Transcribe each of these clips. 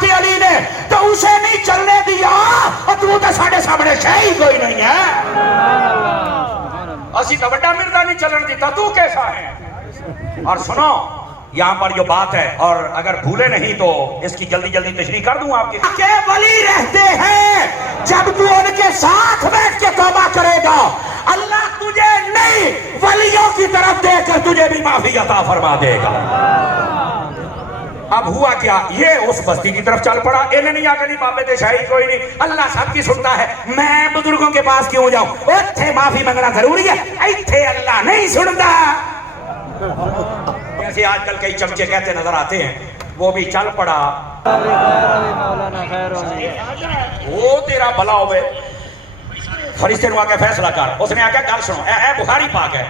تھی علی نے تو اسے نہیں چلنے دیا، اور تو ساڑھے سامنے شہی کوئی نہیں ہے، اسی تو بڑا مردہ نہیں چلن دیتا، تو کیسا ہے؟ اور سنو یہاں پر جو بات ہے، اور اگر بھولے نہیں تو اس کی جلدی جلدی تشریح کر دوں آپ کی، کہ ولی رہتے ہیں جب تو ان کے ساتھ بیٹھ کے توبہ کرے گا، اللہ تجھے نہیں ولیوں کی طرف دیکھ کر تجھے بھی معافی عطا فرما دے گا۔ اب ہوا کیا، یہ اس بستی کی طرف چل پڑا، انہیں نہیں آگے نہیں بابے دے شاہی کوئی نہیں، اللہ سب کی سنتا ہے، میں بزرگوں کے پاس کیوں جاؤں، اتھے معافی منگنا ضروری ہے، ایتھے اللہ نہیں سنتا۔ ایسے آج کل کئی چمچے کہتے نظر آتے ہیں، وہ بھی چل پڑا، وہ تیرا بھلا ہوئے، فرشتے نے آگے فیصلہ کر، اس نے آگے گل سنو، اے بخاری پاک ہے،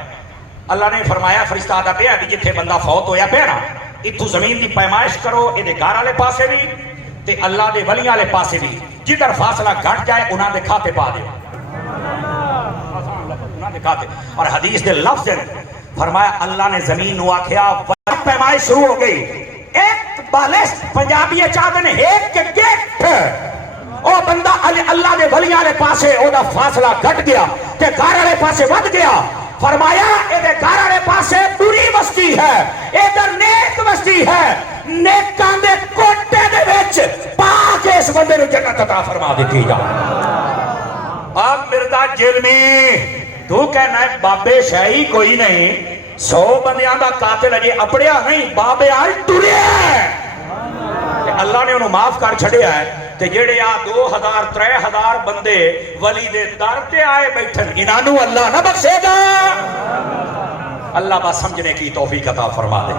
اللہ نے فرمایا فرشتہ آدھا پہ ہے جتھے بندہ فوت ہویا پیرا، اتھو زمین دی پیمائش کرو، ادھے گھر والے پاسے بھی تے اللہ دے ولیاں والے پاسے بھی، جدھر فاصلہ گھٹ جائے انہاں دے کھاتے پا دے، انہاں دے کھاتے، اور حدیث دے لفظ ہے فرمایا اللہ نے زمین نو آکھیا پیمائش شروع ہو گئی، ایک بالش پنجابی چاہتے نے ایک کے گیٹ، او بندہ اللہ دے ولیاں والے پاسے او دا فاصلہ گھٹ گیا تے گھر والے پاسے ود گیا، فرمایا ادھر گھر والے پاسے بری بستی ہے، ادھر نیک بستی ہے، نیکاں دے کوٹے دے وچ پاک اس بندے نو جنت عطا فرما دیتی جا۔ اب مردہ جرمی تو کہنا ہے بابے شاہی کوئی نہیں، 100 بندیاں دا قاتل اجے اپڑیا نہیں، بابے آج ٹرے ہیں، اللہ نے انہوں معاف کر چھڑیا ہے، تے جیڑے آ 2000 3000 بندے ولی دے در تے آئے بیٹھن، انہوں اللہ نہ بخشے گا، اللہ بس سمجھنے کی توفیق عطا فرما دے۔